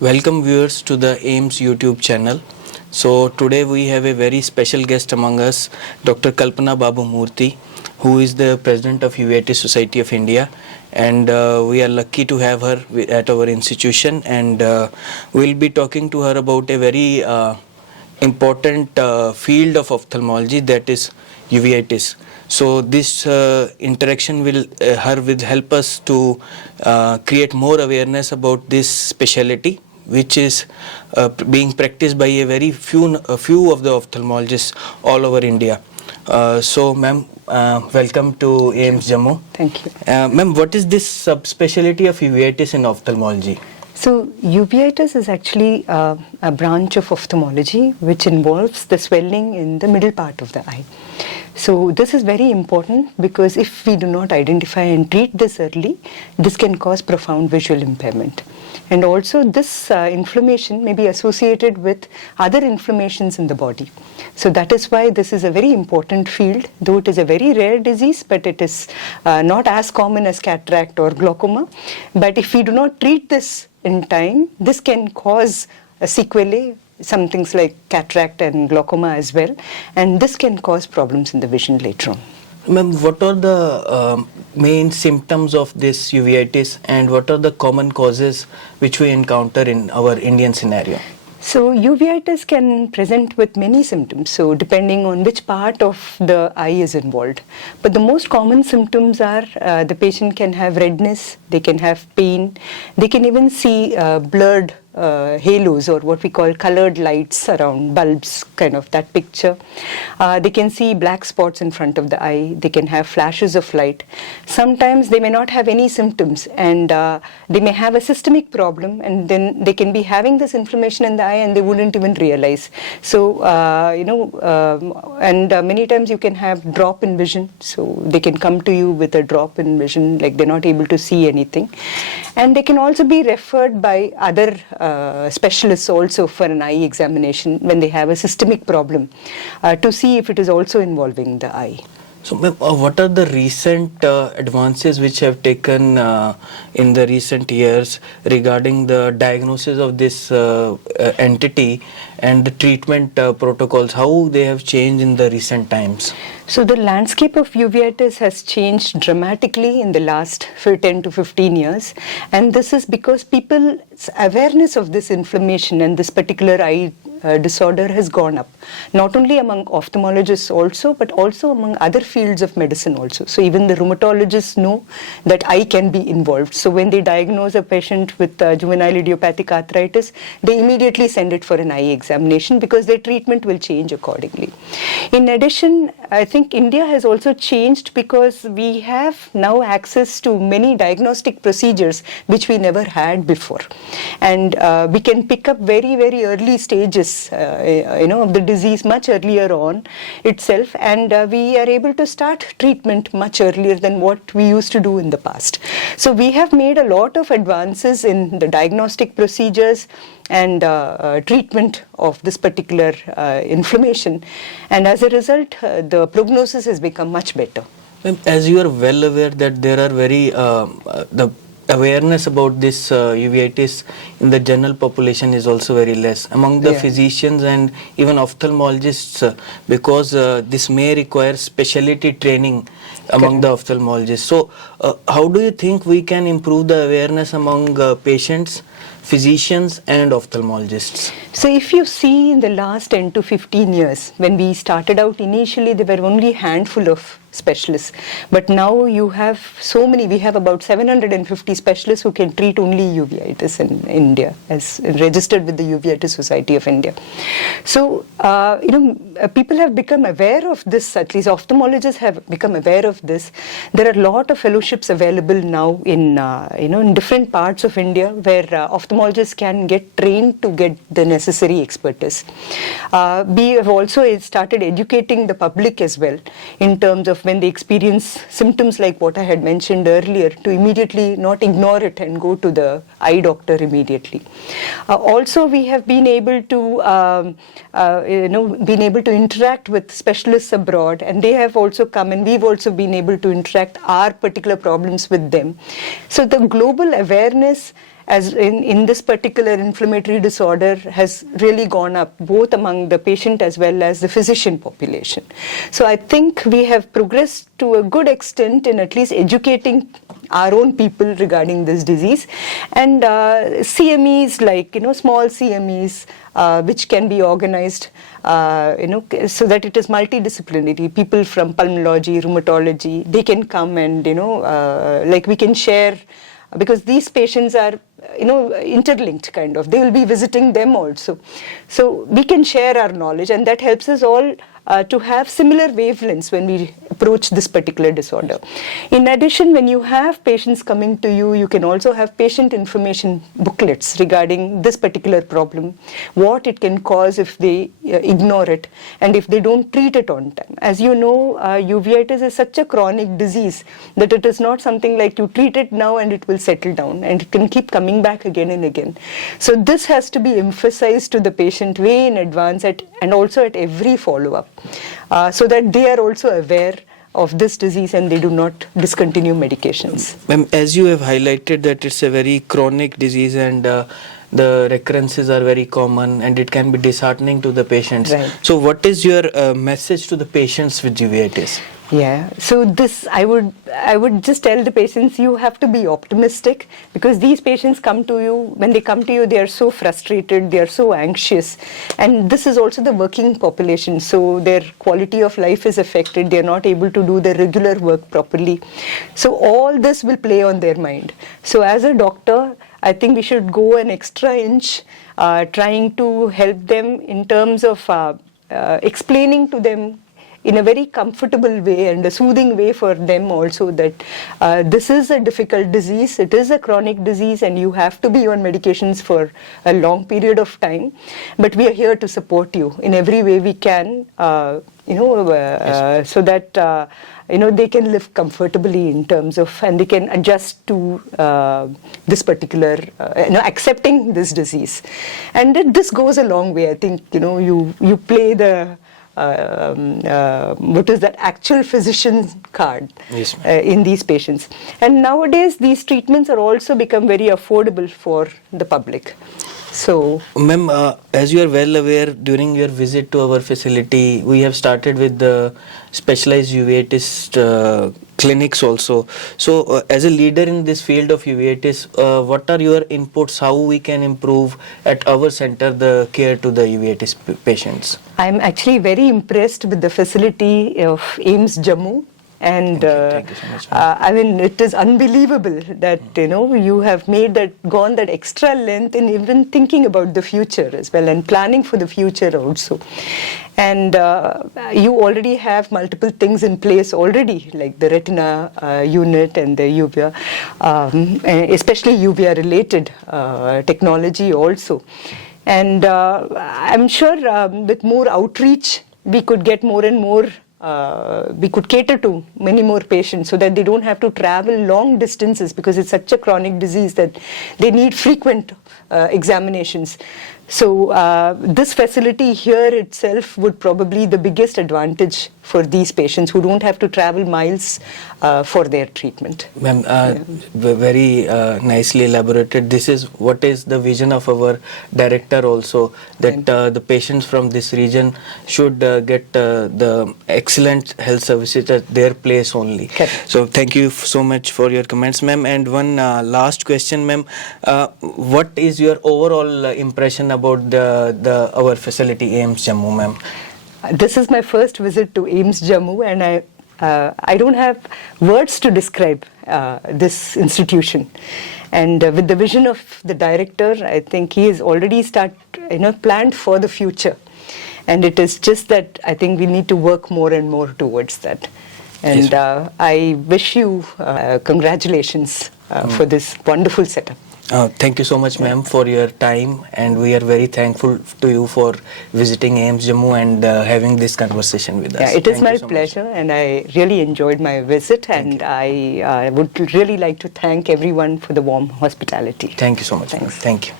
Welcome viewers to the AIIMS YouTube channel. So today we have a very special guest among us, Dr. Kalpana Babu Murthy, who is the President of Uveitis Society of India, and we are lucky to have her at our institution, and we'll be talking to her about a very important field of ophthalmology, that is uveitis. So this interaction will help us to create more awareness about this specialty, which is being practiced by a very few of the ophthalmologists all over India. So ma'am, welcome to AIIMS Jammu. Thank you. Ma'am, what is this subspecialty of uveitis in ophthalmology? So uveitis is actually a branch of ophthalmology which involves the swelling in the middle part of the eye. So this is very important because if we do not identify and treat this early, this can cause profound visual impairment. And also this inflammation may be associated with other inflammations in the body. So that is why this is a very important field, though it is a very rare disease, but it is not as common as cataract or glaucoma. But if we do not treat this in time, this can cause a sequelae, some things like cataract and glaucoma as well, and this can cause problems in the vision later on. Ma'am, what are the main symptoms of this uveitis, and what are the common causes which we encounter in our Indian scenario? So uveitis can present with many symptoms, so depending on which part of the eye is involved. But the most common symptoms are the patient can have redness, they can have pain, they can even see blurred halos, or what we call colored lights around bulbs, kind of that picture. They can see black spots in front of the eye, they can have flashes of light. Sometimes they may not have any symptoms, and they may have a systemic problem, and then they can be having this inflammation in the eye and they wouldn't even realize. So many times you can have drop in vision, so they can come to you with a drop in vision, like they're not able to see anything. And they can also be referred by other specialists also for an eye examination when they have a systemic problem to see if it is also involving the eye. So what are the recent advances which have taken in the recent years regarding the diagnosis of this entity and the treatment protocols, how they have changed in the recent times? So the landscape of uveitis has changed dramatically in the last 10 to 15 years, and this is because people's awareness of this inflammation and this particular eye disorder has gone up, not only among ophthalmologists also, but also among other fields of medicine also. So even the rheumatologists know that eye can be involved. So when they diagnose a patient with juvenile idiopathic arthritis, they immediately send it for an eye examination because their treatment will change accordingly. In addition, I think India has also changed because we have now access to many diagnostic procedures which we never had before. And we can pick up very, very early stages of the disease much earlier on itself, and we are able to start treatment much earlier than what we used to do in the past. So we have made a lot of advances in the diagnostic procedures and treatment of this particular inflammation, and as a result the prognosis has become much better. As you are well aware that there are the awareness about this uveitis in the general population is also very less among the physicians and even ophthalmologists, because this may require specialty training among the ophthalmologists. So how do you think we can improve the awareness among patients, physicians and ophthalmologists? So if you see in the last 10 to 15 years, when we started out initially, there were only a handful of specialists. But now you have so many, we have about 750 specialists who can treat only uveitis in India, as registered with the Uveitis Society of India. So, people have become aware of this, at least ophthalmologists have become aware of this. There are a lot of fellowships available now in, in different parts of India where ophthalmologists can get trained to get the necessary expertise. We have also started educating the public as well in terms of when they experience symptoms like what I had mentioned earlier, to immediately not ignore it and go to the eye doctor immediately. Also, we have been able to, interact with specialists abroad, and they have also come, and we've also been able to interact our particular problems with them. So the global awareness as in this particular inflammatory disorder has really gone up, both among the patient as well as the physician population. So I think we have progressed to a good extent in at least educating our own people regarding this disease, and CMEs, like small CMEs which can be organized so that it is multidisciplinary. People from pulmonology, rheumatology, they can come, and like we can share, because these patients are interlinked kind of. They will be visiting them also, so we can share our knowledge, and that helps us all to have similar wavelengths when we approach this particular disorder. In addition, when you have patients coming to you, you can also have patient information booklets regarding this particular problem, what it can cause if they ignore it, and if they don't treat it on time. As you know, uveitis is such a chronic disease that it is not something like you treat it now and it will settle down, and it can keep coming back again and again. So this has to be emphasized to the patient way in advance and also at every follow-up, so that they are also aware of this disease and they do not discontinue medications. Ma'am, as you have highlighted that it's a very chronic disease, and the recurrences are very common, and it can be disheartening to the patients. Right. So what is your message to the patients with uveitis? Yeah, so this I would just tell the patients, you have to be optimistic, because these patients come to you, when they come to you, they are so frustrated, they are so anxious, and this is also the working population, so their quality of life is affected, they are not able to do their regular work properly. So all this will play on their mind. So as a doctor, I think we should go an extra inch trying to help them in terms of explaining to them in a very comfortable way and a soothing way for them also, that this is a difficult disease, it is a chronic disease, and you have to be on medications for a long period of time, but we are here to support you in every way we can, so that they can live comfortably in terms of, and they can adjust to this particular, accepting this disease. And this goes a long way. I think, you play the what is that actual physician card. Yes, in these patients. And nowadays these treatments are also become very affordable for the public. So, ma'am, as you are well aware, during your visit to our facility, we have started with the specialized uveitis clinics also. So, as a leader in this field of uveitis, what are your inputs? How we can improve at our center the care to the uveitis patients? I'm actually very impressed with the facility of AIIMS Jammu. And Thank you so much, I mean, it is unbelievable that you have gone that extra length in even thinking about the future as well, and planning for the future also. And you already have multiple things in place already, like the retina unit and the uvea, especially uvea related technology also. And I'm sure with more outreach, we could get more and more. We could cater to many more patients so that they don't have to travel long distances, because it's such a chronic disease that they need frequent examinations. So this facility here itself would probably be the biggest advantage for these patients who don't have to travel miles for their treatment. Ma'am, very nicely elaborated. This is what is the vision of our director also, that the patients from this region should get the excellent health services at their place only. Correct. So thank you so much for your comments, ma'am. And one last question, ma'am. What is your overall impression about our facility AIIMS Jammu, ma'am? This is my first visit to AIIMS Jammu, and I don't have words to describe this institution. And with the vision of the director, I think he has already planned for the future. And it is just that I think we need to work more and more towards that. And yes, I wish you congratulations for this wonderful setup. Thank you so much, ma'am, for your time, and we are very thankful to you for visiting AIIMS Jammu and having this conversation with us. Yeah, it is my pleasure, and I really enjoyed my visit, and I would really like to thank everyone for the warm hospitality. Thank you so much, ma'am. Thank you.